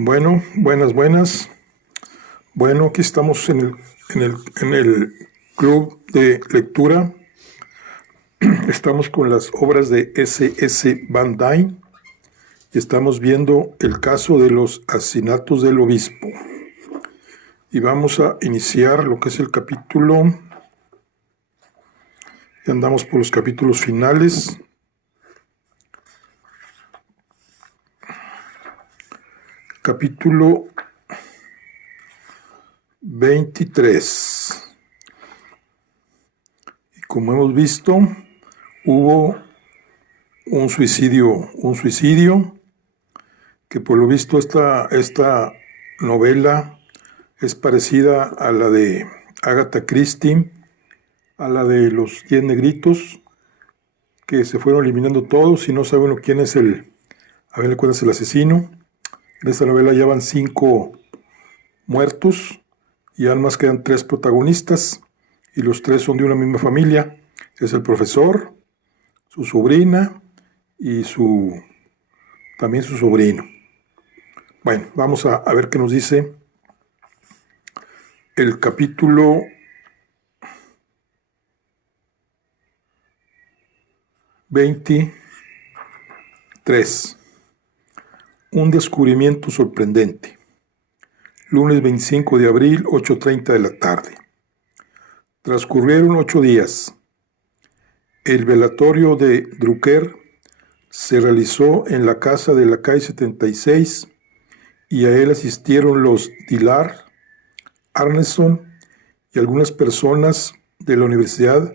Bueno, buenas. Bueno, aquí estamos en el club de lectura. Estamos con las obras de S.S. Van Dyne y estamos viendo el caso de los asesinatos del obispo. Y vamos a iniciar lo que es el capítulo. Ya andamos por los capítulos finales. Capítulo 23. Y como hemos visto, hubo un suicidio que por lo visto esta novela es parecida a la de Agatha Christie, a la de los 10 negritos, que se fueron eliminando todos y no saben quién es el asesino. En esta novela ya van 5 muertos y además quedan 3 protagonistas y los 3 son de una misma familia. Es el profesor, su sobrina y también su sobrino. Bueno, vamos a ver qué nos dice el capítulo 23. Un descubrimiento sorprendente. Lunes 25 de abril, 8:30 de la tarde. Transcurrieron 8 días. El velatorio de Drucker se realizó en la casa de la calle 76 y a él asistieron los Dillard, Arneson y algunas personas de la universidad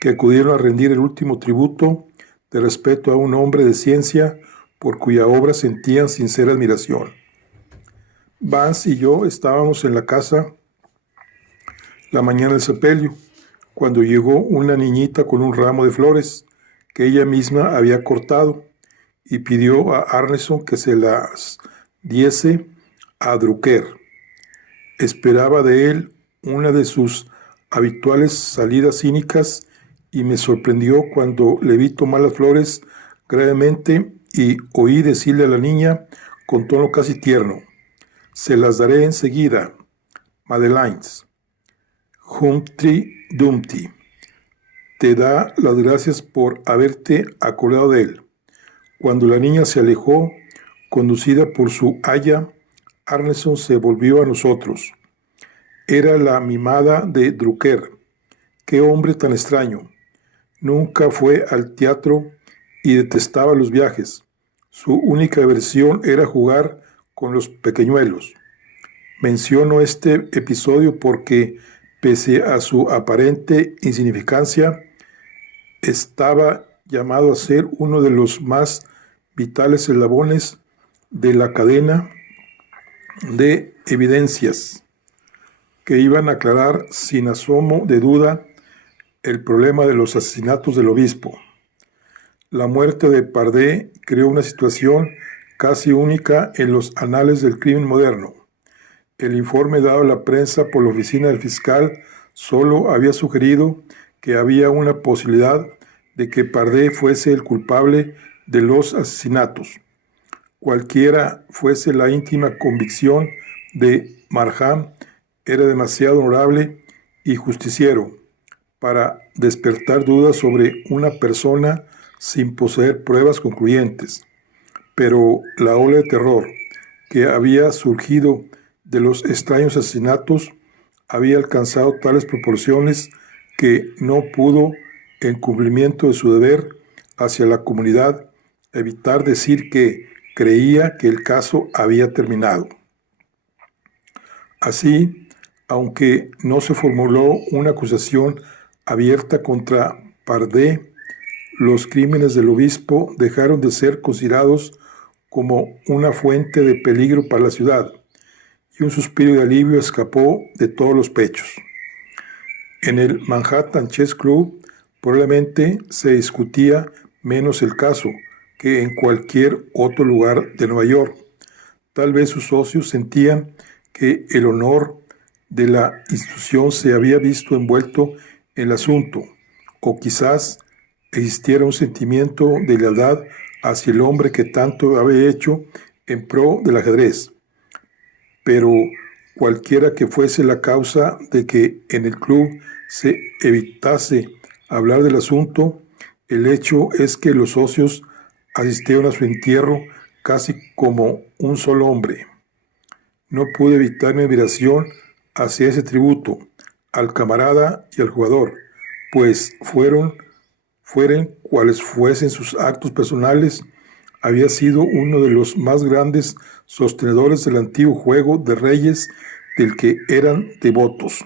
que acudieron a rendir el último tributo de respeto a un hombre de ciencia por cuya obra sentían sincera admiración. Vance y yo estábamos en la casa la mañana del sepelio, cuando llegó una niñita con un ramo de flores que ella misma había cortado y pidió a Arneson que se las diese a Drucker. Esperaba de él una de sus habituales salidas cínicas y me sorprendió cuando le vi tomar las flores gravemente y oí decirle a la niña con tono casi tierno: «Se las daré enseguida, Madeleines». Humpty Dumpty te da las gracias por haberte acordado de él. Cuando la niña se alejó, conducida por su aya, Arneson se volvió a nosotros. Era la mimada de Drucker. ¡Qué hombre tan extraño! Nunca fue al teatro y detestaba los viajes. Su única diversión era jugar con los pequeñuelos. Menciono este episodio porque, pese a su aparente insignificancia, estaba llamado a ser uno de los más vitales eslabones de la cadena de evidencias que iban a aclarar sin asomo de duda el problema de los asesinatos del obispo. La muerte de Pardee creó una situación casi única en los anales del crimen moderno. El informe dado a la prensa por la oficina del fiscal solo había sugerido que había una posibilidad de que Pardee fuese el culpable de los asesinatos. Cualquiera fuese la íntima convicción de Markham, era demasiado honorable y justiciero para despertar dudas sobre una persona sin poseer pruebas concluyentes. Pero la ola de terror que había surgido de los extraños asesinatos había alcanzado tales proporciones que no pudo, en cumplimiento de su deber hacia la comunidad, evitar decir que creía que el caso había terminado. Así, aunque no se formuló una acusación abierta contra Pardee, los crímenes del obispo dejaron de ser considerados como una fuente de peligro para la ciudad, y un suspiro de alivio escapó de todos los pechos. En el Manhattan Chess Club probablemente se discutía menos el caso que en cualquier otro lugar de Nueva York. Tal vez sus socios sentían que el honor de la institución se había visto envuelto en el asunto, o quizás existiera un sentimiento de lealtad hacia el hombre que tanto había hecho en pro del ajedrez. pero cualquiera que fuese la causa de que en el club se evitase hablar del asunto, el hecho es que los socios asistieron a su entierro casi como un solo hombre. No pude evitar mi admiración hacia ese tributo, al camarada y al jugador, pues fueren cuales fuesen sus actos personales, había sido uno de los más grandes sostenedores del antiguo juego de reyes del que eran devotos.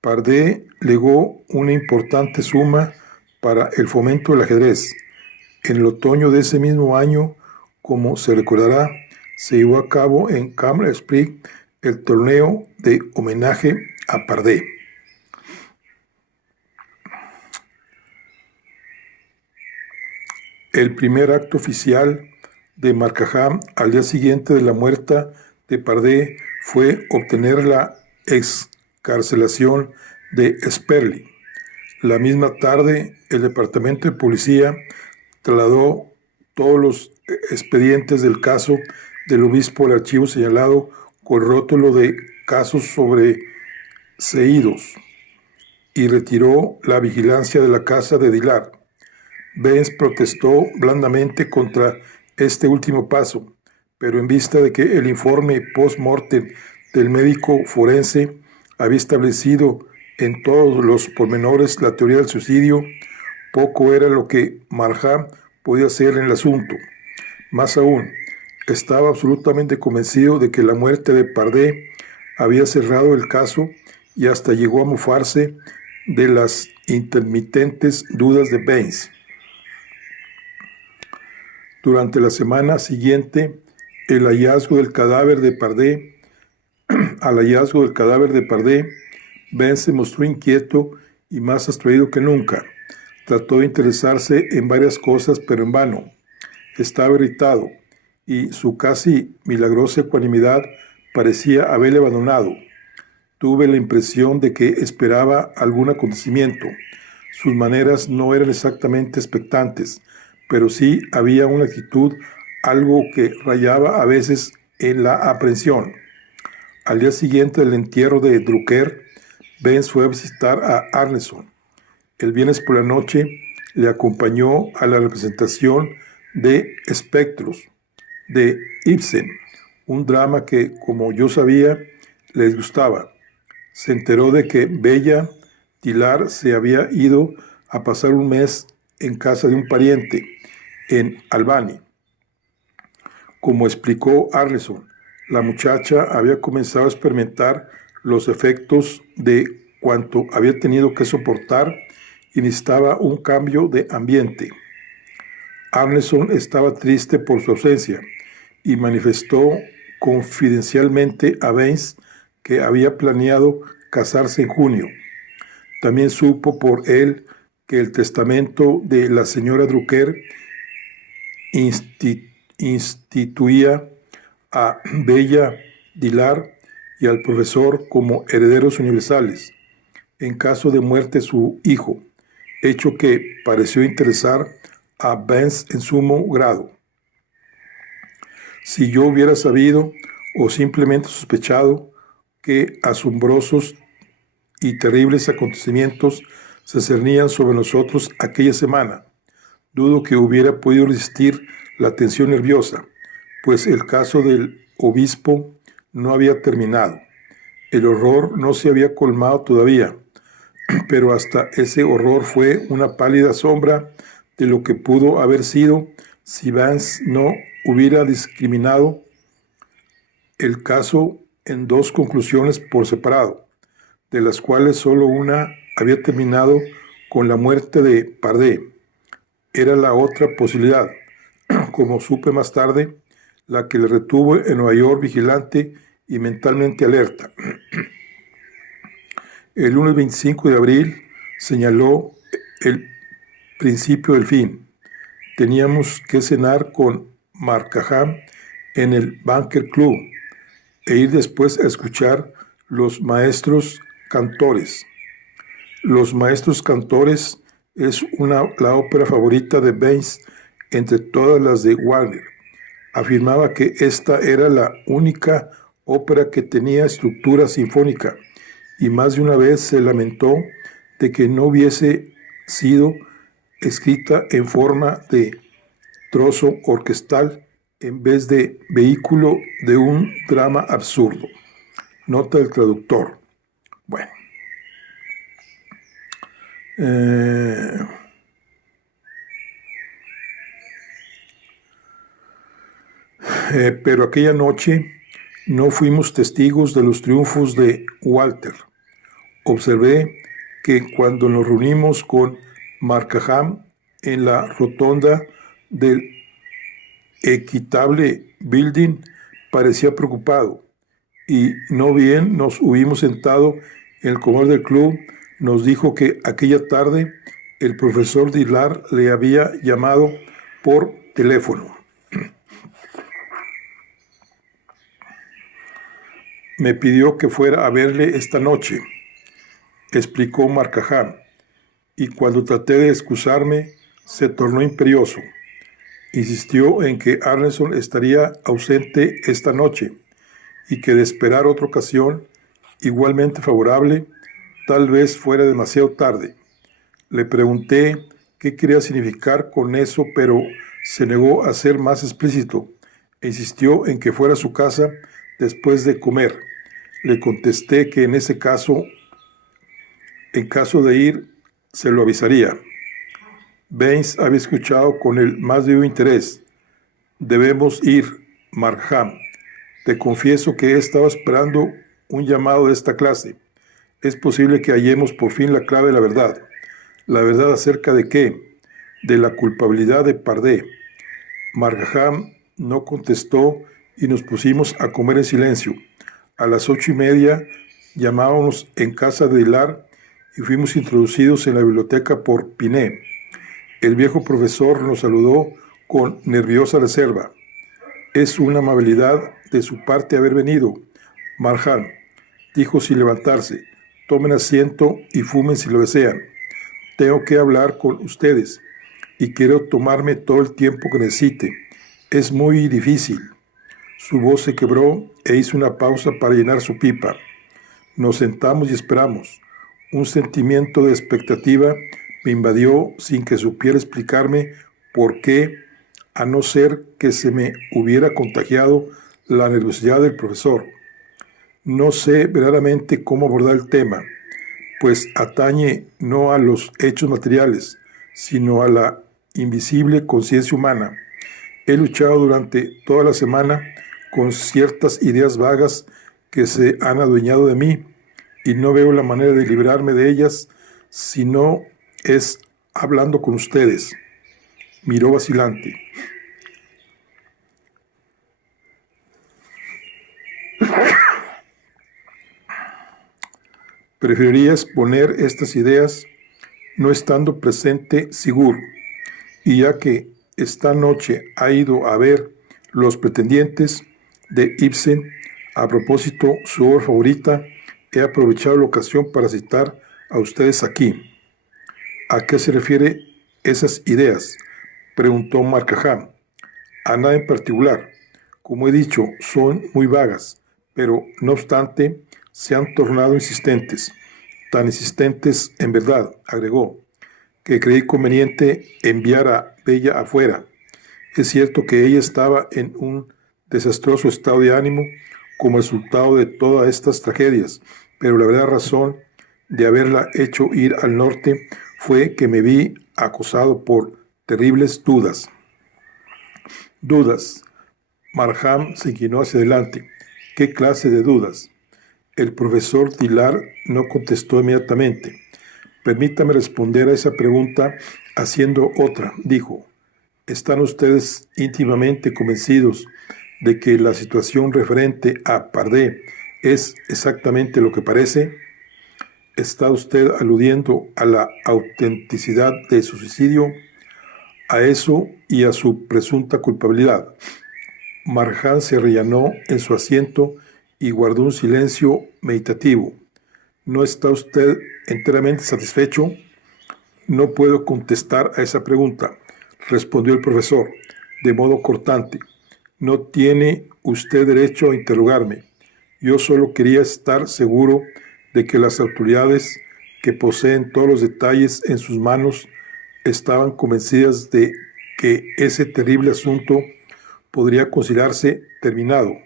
Pardé legó una importante suma para el fomento del ajedrez. En el otoño de ese mismo año, como se recordará, se llevó a cabo en Camp Springs el torneo de homenaje a Pardé. El primer acto oficial de Markham al día siguiente de la muerte de Pardé fue obtener la excarcelación de Sperling. La misma tarde, el Departamento de Policía trasladó todos los expedientes del caso del obispo al archivo señalado con rótulo de casos sobreseídos y retiró la vigilancia de la casa de Dillard. Benz protestó blandamente contra este último paso, pero en vista de que el informe post-mortem del médico forense había establecido en todos los pormenores la teoría del suicidio, poco era lo que Markham podía hacer en el asunto. Más aún, estaba absolutamente convencido de que la muerte de Pardé había cerrado el caso y hasta llegó a mofarse de las intermitentes dudas de Benz. Durante la semana siguiente, al hallazgo del cadáver de Pardé, Ben se mostró inquieto y más abstraído que nunca. Trató de interesarse en varias cosas, pero en vano. Estaba irritado y su casi milagrosa ecuanimidad parecía haberle abandonado. Tuve la impresión de que esperaba algún acontecimiento. Sus maneras no eran exactamente expectantes, pero sí había una actitud algo que rayaba a veces en la aprensión. Al día siguiente del entierro de Drucker, Benz fue a visitar a Arneson. El viernes por la noche le acompañó a la representación de Espectros de Ibsen, un drama que, como yo sabía, les gustaba. Se enteró de que Bella Dillard se había ido a pasar un mes en casa de un pariente en Albany. Como explicó Arneson, la muchacha había comenzado a experimentar los efectos de cuanto había tenido que soportar y necesitaba un cambio de ambiente. Arneson estaba triste por su ausencia y manifestó confidencialmente a Benz que había planeado casarse en junio. También supo por él que el testamento de la señora Drucker instituía a Bella Dillard y al profesor como herederos universales en caso de muerte de su hijo, hecho que pareció interesar a Benz en sumo grado. Si yo hubiera sabido o simplemente sospechado que asombrosos y terribles acontecimientos se cernían sobre nosotros aquella semana, dudo que hubiera podido resistir la tensión nerviosa, pues el caso del obispo no había terminado. El horror no se había colmado todavía, pero hasta ese horror fue una pálida sombra de lo que pudo haber sido si Vance no hubiera discriminado el caso en dos conclusiones por separado, de las cuales solo una había terminado con la muerte de Pardé. Era la otra posibilidad, como supe más tarde, la que le retuvo en Nueva York vigilante y mentalmente alerta. El lunes 25 de abril señaló el principio del fin. Teníamos que cenar con Markham en el Banker Club e ir después a escuchar los maestros cantores. Los maestros cantores es la ópera favorita de Benz entre todas las de Wagner. Afirmaba que esta era la única ópera que tenía estructura sinfónica y más de una vez se lamentó de que no hubiese sido escrita en forma de trozo orquestal en vez de vehículo de un drama absurdo. Nota del traductor. Bueno. Pero aquella noche no fuimos testigos de los triunfos de Walter. Observé que cuando nos reunimos con Markham en la rotonda del Equitable Building, parecía preocupado, y no bien nos hubimos sentado en el comedor del club, nos dijo que aquella tarde el profesor Dillard le había llamado por teléfono. Me pidió que fuera a verle esta noche, explicó Markham, y cuando traté de excusarme, se tornó imperioso. Insistió en que Arneson estaría ausente esta noche y que de esperar otra ocasión igualmente favorable, tal vez fuera demasiado tarde. Le pregunté qué quería significar con eso, pero se negó a ser más explícito e insistió en que fuera a su casa después de comer. Le contesté que en ese caso, en caso de ir, se lo avisaría. Baines había escuchado con el más vivo interés. Debemos ir, Markham. Te confieso que he estado esperando un llamado de esta clase. Es posible que hallemos por fin la clave de la verdad. ¿La verdad acerca de qué? De la culpabilidad de Pardee. Markham no contestó y nos pusimos a comer en silencio. A las 8:30 llamábamos en casa de Dillard y fuimos introducidos en la biblioteca por Pinet. El viejo profesor nos saludó con nerviosa reserva. Es una amabilidad de su parte haber venido, Markham, dijo sin levantarse. Tomen asiento y fumen si lo desean. Tengo que hablar con ustedes y quiero tomarme todo el tiempo que necesite. Es muy difícil. Su voz se quebró e hizo una pausa para llenar su pipa. Nos sentamos y esperamos. Un sentimiento de expectativa me invadió sin que supiera explicarme por qué, a no ser que se me hubiera contagiado la nerviosidad del profesor. No sé verdaderamente cómo abordar el tema, pues atañe no a los hechos materiales, sino a la invisible conciencia humana. He luchado durante toda la semana con ciertas ideas vagas que se han adueñado de mí y no veo la manera de librarme de ellas si no es hablando con ustedes. Miró vacilante. Preferiría exponer estas ideas no estando presente Sigurd, y ya que esta noche ha ido a ver Los pretendientes de Ibsen, a propósito su obra favorita, he aprovechado la ocasión para citar a ustedes aquí. ¿A qué se refiere esas ideas?, preguntó Markham. A nada en particular. Como he dicho, son muy vagas, pero no obstante se han tornado insistentes. Tan insistentes en verdad, agregó, que creí conveniente enviar a Bella afuera. Es cierto que ella estaba en un desastroso estado de ánimo como resultado de todas estas tragedias, pero la verdadera razón de haberla hecho ir al norte fue que me vi acosado por terribles dudas. Dudas. Markham se inclinó hacia adelante. ¿Qué clase de dudas? El profesor Dillard no contestó inmediatamente. Permítame responder a esa pregunta haciendo otra, dijo. ¿Están ustedes íntimamente convencidos de que la situación referente a Pardee es exactamente lo que parece? ¿Está usted aludiendo a la autenticidad de su suicidio? A eso y a su presunta culpabilidad. Markham se rellanó en su asiento y guardó un silencio meditativo. ¿No está usted enteramente satisfecho? No puedo contestar a esa pregunta, respondió el profesor, de modo cortante. No tiene usted derecho a interrogarme. Yo solo quería estar seguro de que las autoridades que poseen todos los detalles en sus manos estaban convencidas de que ese terrible asunto podría considerarse terminado,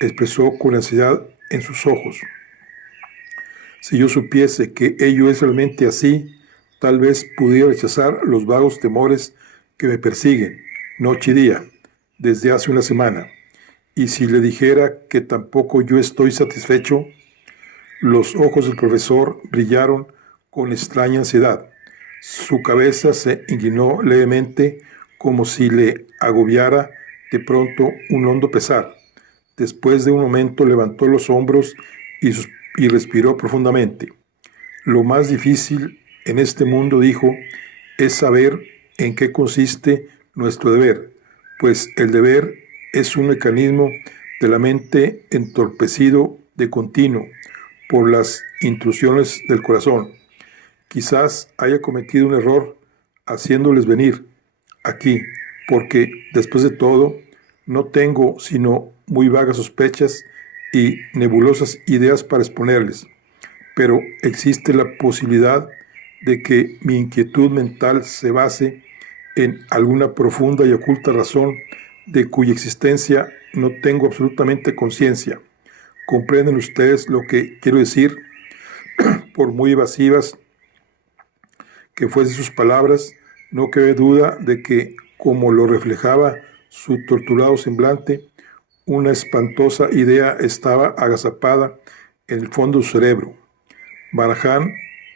expresó con ansiedad en sus ojos. Si yo supiese que ello es realmente así, tal vez pudiera rechazar los vagos temores que me persiguen noche y día desde hace una semana. Y si le dijera que tampoco yo estoy satisfecho, los ojos del profesor brillaron con extraña ansiedad. Su cabeza se inclinó levemente como si le agobiara de pronto un hondo pesar. Después de un momento levantó los hombros y respiró profundamente. Lo más difícil en este mundo, dijo, es saber en qué consiste nuestro deber, pues el deber es un mecanismo de la mente entorpecido de continuo por las intrusiones del corazón. Quizás haya cometido un error haciéndoles venir aquí, porque después de todo no tengo sino muy vagas sospechas y nebulosas ideas para exponerles, pero existe la posibilidad de que mi inquietud mental se base en alguna profunda y oculta razón de cuya existencia no tengo absolutamente conciencia. ¿Comprenden ustedes lo que quiero decir? Por muy evasivas que fuesen sus palabras, no cabe duda de que, como lo reflejaba su torturado semblante, una espantosa idea estaba agazapada en el fondo de su cerebro. Barajan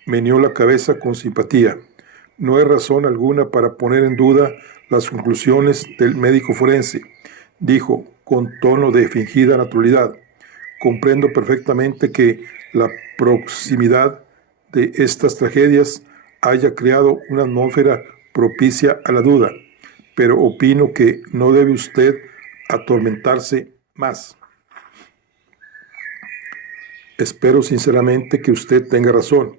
meneó la cabeza con simpatía. No hay razón alguna para poner en duda las conclusiones del médico forense, dijo con tono de fingida naturalidad. Comprendo perfectamente que la proximidad de estas tragedias haya creado una atmósfera propicia a la duda, pero opino que no debe usted atormentarse más. Espero sinceramente que usted tenga razón,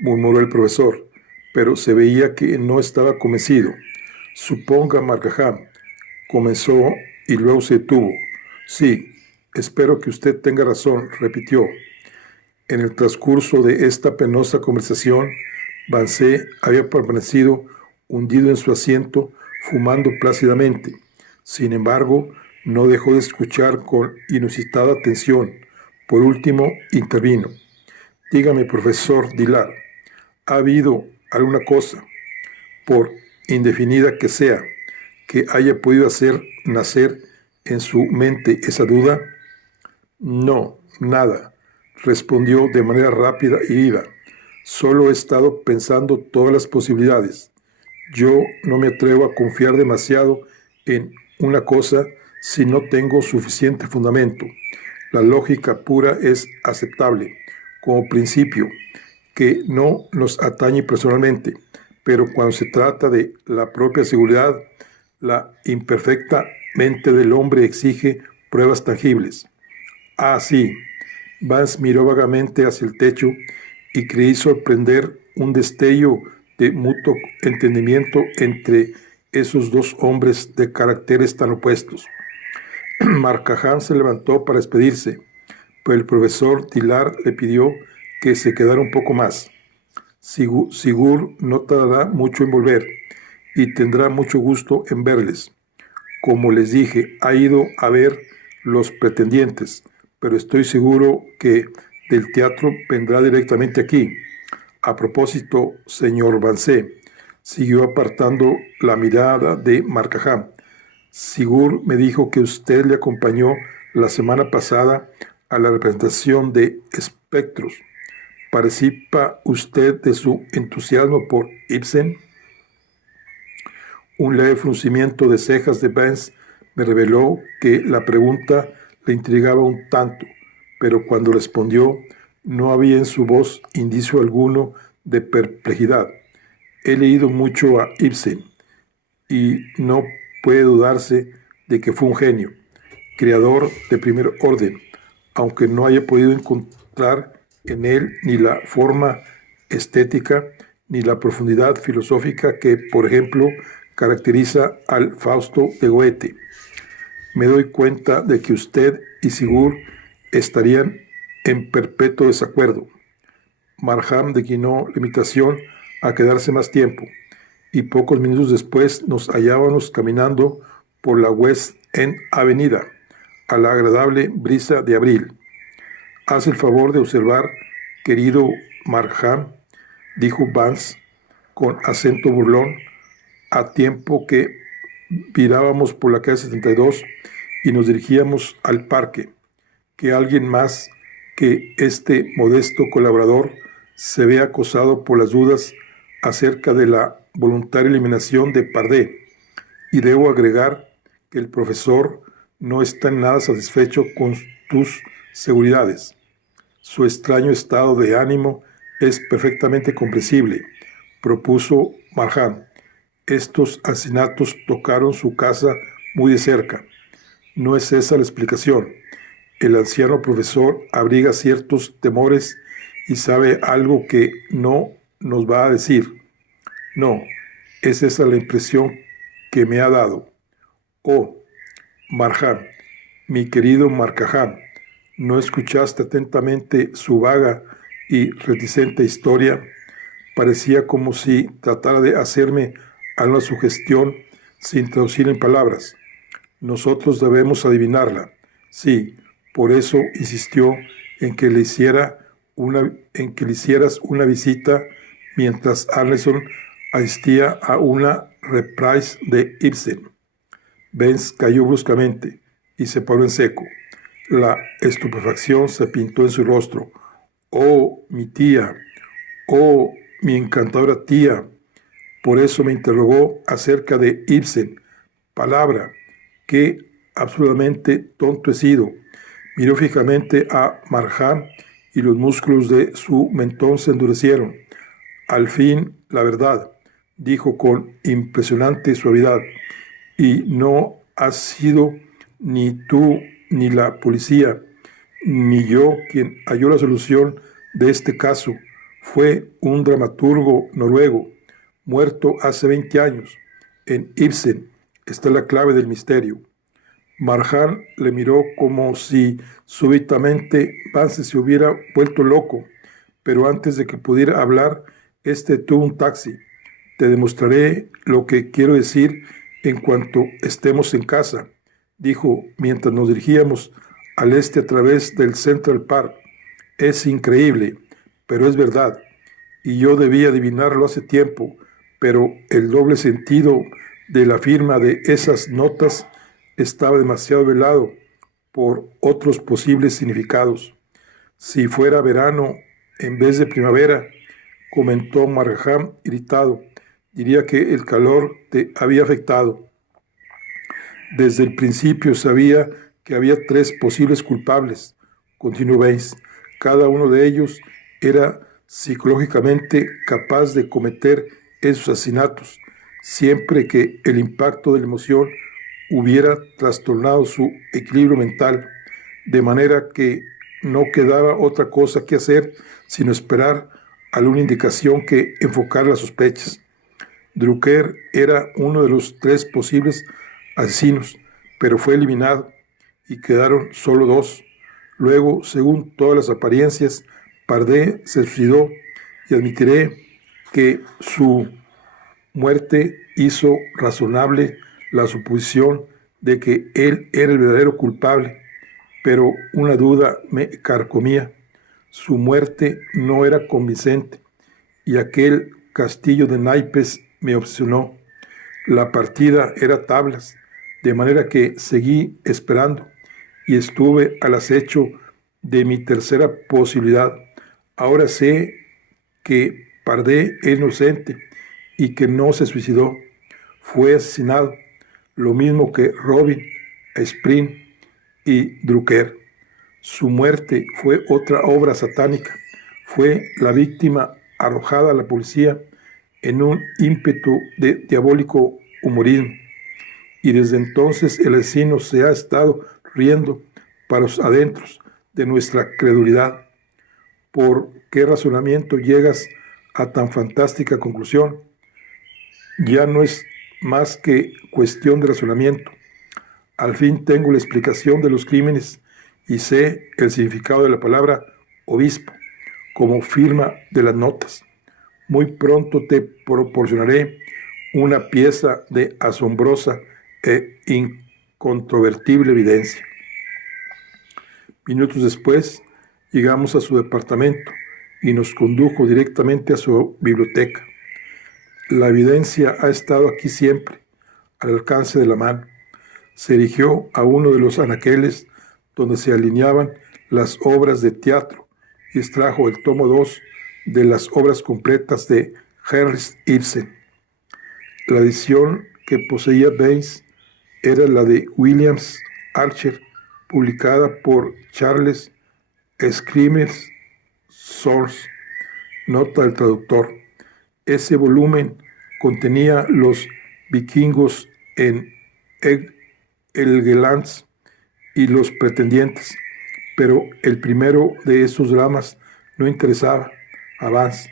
murmuró el profesor, pero se veía que no estaba convencido. Suponga, Marcaham, comenzó y luego se detuvo. Sí, espero que usted tenga razón, repitió. En el transcurso de esta penosa conversación, Vance había permanecido hundido en su asiento, fumando plácidamente. Sin embargo, no dejó de escuchar con inusitada atención. Por último, intervino. Dígame, profesor Dillard, ¿ha habido alguna cosa, por indefinida que sea, que haya podido hacer nacer en su mente esa duda? No, nada, respondió de manera rápida y viva. Solo he estado pensando todas las posibilidades. Yo no me atrevo a confiar demasiado en una cosa si no tengo suficiente fundamento. La lógica pura es aceptable como principio que no nos atañe personalmente, pero cuando se trata de la propia seguridad, la imperfecta mente del hombre exige pruebas tangibles. Ah, sí. Vance miró vagamente hacia el techo y creí sorprender un destello de mutuo entendimiento entre esos dos hombres de caracteres tan opuestos. Marcaham se levantó para despedirse, pero el profesor Dillard le pidió que se quedara un poco más. Sigur no tardará mucho en volver y tendrá mucho gusto en verles. Como les dije, ha ido a ver los pretendientes, pero estoy seguro que del teatro vendrá directamente aquí. A propósito, señor Vance, siguió apartando la mirada de Marcaham. Sigur me dijo que usted le acompañó la semana pasada a la representación de Espectros. ¿Participa usted de su entusiasmo por Ibsen? Un leve fruncimiento de cejas de Vance me reveló que la pregunta le intrigaba un tanto, pero cuando respondió no había en su voz indicio alguno de perplejidad. He leído mucho a Ibsen y no puede dudarse de que fue un genio, creador de primer orden, aunque no haya podido encontrar en él ni la forma estética ni la profundidad filosófica que, por ejemplo, caracteriza al Fausto de Goethe. me doy cuenta de que usted y Sigur estarían en perpetuo desacuerdo. Marham declinó la invitación a quedarse más tiempo, y pocos minutos después nos hallábamos caminando por la West End Avenida, a la agradable brisa de abril. «Haz el favor de observar, querido Marham», dijo Vance con acento burlón, a tiempo que virábamos por la calle 72 y nos dirigíamos al parque, «que alguien más que este modesto colaborador se ve acosado por las dudas acerca de la voluntaria eliminación de Pardee, y debo agregar que el profesor no está en nada satisfecho con tus seguridades. Su extraño estado de ánimo es perfectamente comprensible», propuso Marham. «Estos asesinatos tocaron su casa muy de cerca. ¿No es esa la explicación? El anciano profesor abriga ciertos temores y sabe algo que no nos va a decir». «No, es esa la impresión que me ha dado». «Oh, Marham, mi querido Marham, ¿no escuchaste atentamente su vaga y reticente historia? Parecía como si tratara de hacerme alguna sugestión sin traducir en palabras. Nosotros debemos adivinarla. Sí, por eso insistió en que le hicieras una visita mientras Arneson asistía a una reprise de Ibsen». Vance cayó bruscamente y se paró en seco. La estupefacción se pintó en su rostro. «Oh, mi tía, oh, mi encantadora tía, por eso me interrogó acerca de Ibsen. Palabra, qué absolutamente tonto he sido». Miró fijamente a Marham y los músculos de su mentón se endurecieron. «Al fin, la verdad», dijo con impresionante suavidad, «y no has sido ni tú ni la policía ni yo quien halló la solución de este caso. Fue un dramaturgo noruego, muerto hace 20 años. En Ibsen está la clave del misterio». Marham le miró como si súbitamente Vance se hubiera vuelto loco, pero antes de que pudiera hablar, tuvo un taxi. «Te demostraré lo que quiero decir en cuanto estemos en casa», dijo mientras nos dirigíamos al este a través del Central Park. «Es increíble, pero es verdad, y yo debía adivinarlo hace tiempo, pero el doble sentido de la firma de esas notas estaba demasiado velado por otros posibles significados. Si fuera verano en vez de primavera», comentó Marham irritado, «diría que el calor te había afectado». «Desde el principio sabía que había 3 posibles culpables», continuó Vance. «Cada uno de ellos era psicológicamente capaz de cometer esos asesinatos, siempre que el impacto de la emoción hubiera trastornado su equilibrio mental, de manera que no quedaba otra cosa que hacer sino esperar alguna indicación que enfocara las sospechas. Drucker era uno de los 3 posibles asesinos, pero fue eliminado y quedaron solo 2. Luego, según todas las apariencias, Pardee se suicidó, y admitiré que su muerte hizo razonable la suposición de que él era el verdadero culpable, pero una duda me carcomía. Su muerte no era convincente, y aquel castillo de naipes me obsesionó. La partida era tablas, de manera que seguí esperando y estuve al acecho de mi tercera posibilidad. Ahora sé que Pardee es inocente y que no se suicidó. Fue asesinado, lo mismo que Robin, Spring y Drucker. Su muerte fue otra obra satánica. Fue la víctima arrojada a la policía en un ímpetu de diabólico humorismo. Y desde entonces el asesino se ha estado riendo para los adentros de nuestra credulidad. ¿Por qué razonamiento llegas a tan fantástica conclusión? Ya no es más que cuestión de razonamiento. Al fin tengo la explicación de los crímenes y sé el significado de la palabra obispo como firma de las notas. Muy pronto te proporcionaré una pieza de asombrosa e incontrovertible evidencia. Minutos después, llegamos a su departamento y nos condujo directamente a su biblioteca. La evidencia ha estado aquí siempre, al alcance de la mano. Se dirigió a uno de los anaqueles donde se alineaban las obras de teatro y extrajo el tomo 2 de las obras completas de Henrik Ibsen. La edición que poseía Baines era la de William Archer, publicada por Charles Scribner's Sons. Nota del traductor. Ese volumen contenía los vikingos en Helgeland y los pretendientes, pero el primero de esos dramas no interesaba a Vance.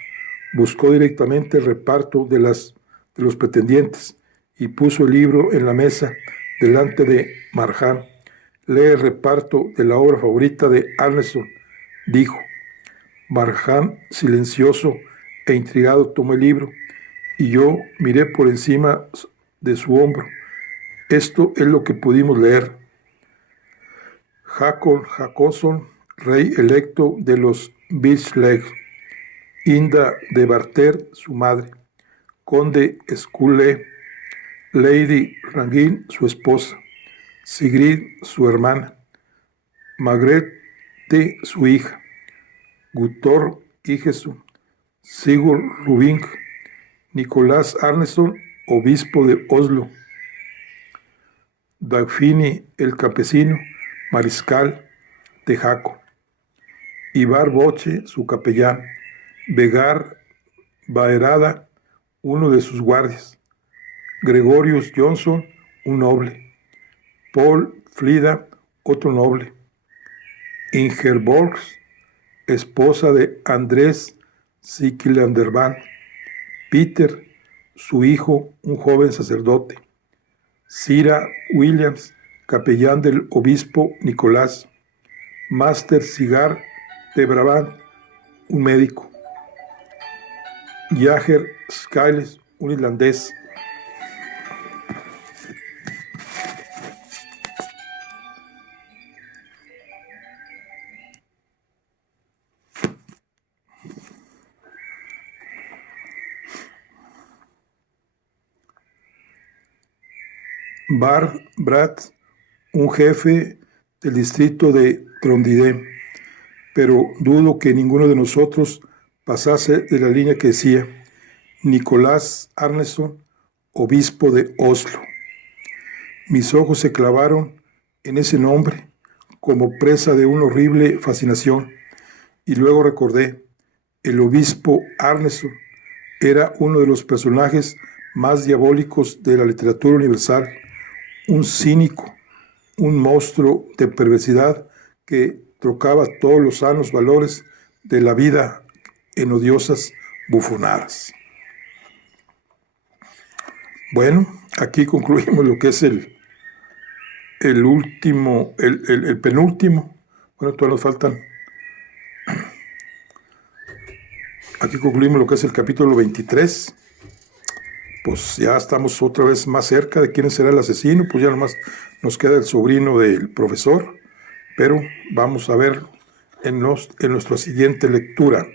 Buscó directamente el reparto de los pretendientes y puso el libro en la mesa delante de Marjan. Lee el reparto de la obra favorita de Arneson, dijo. Marjan, silencioso e intrigado, tomó el libro y yo miré por encima de su hombro. Esto es lo que pudimos leer. Hakon Hakonsson, rey electo de los Birchleg, Inda de Barter, su madre, conde Skule, Lady Rangin, su esposa, Sigrid, su hermana, Margrethe, su hija, Gutor Igesu, Sigurd Rubing, Nicolás Arneson, obispo de Oslo, Dagfini, el campesino, mariscal de Jaco, Ivar Boche, su capellán, Vegar Baerada, uno de sus guardias, Gregorius Johnson, un noble, Paul Flida, otro noble, Ingeborg, esposa de Andrés Sikilandervan, Peter, su hijo, un joven sacerdote, Cira Williams, capellán del obispo Nicolás, Master Cigar de Brabant, un médico, Jager Skiles, un irlandés, Bar Brat, un jefe del distrito de Trondheim, pero dudo que ninguno de nosotros pasase de la línea que decía Nicolás Arneson, obispo de Oslo. Mis ojos se clavaron en ese nombre como presa de una horrible fascinación, y luego recordé, el obispo Arneson era uno de los personajes más diabólicos de la literatura universal, un cínico, un monstruo de perversidad que trocaba todos los sanos valores de la vida en odiosas bufonadas. Bueno, aquí concluimos lo que es el penúltimo. Bueno, todavía nos faltan. Aquí concluimos lo que es el capítulo 23. Pues ya estamos otra vez más cerca de quién será el asesino, pues ya nomás nos queda el sobrino del profesor, pero vamos a ver en nuestra siguiente lectura.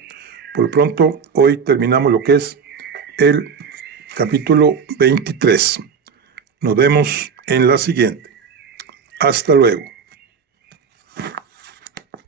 Por lo pronto, hoy terminamos lo que es el capítulo 23. Nos vemos en la siguiente. Hasta luego.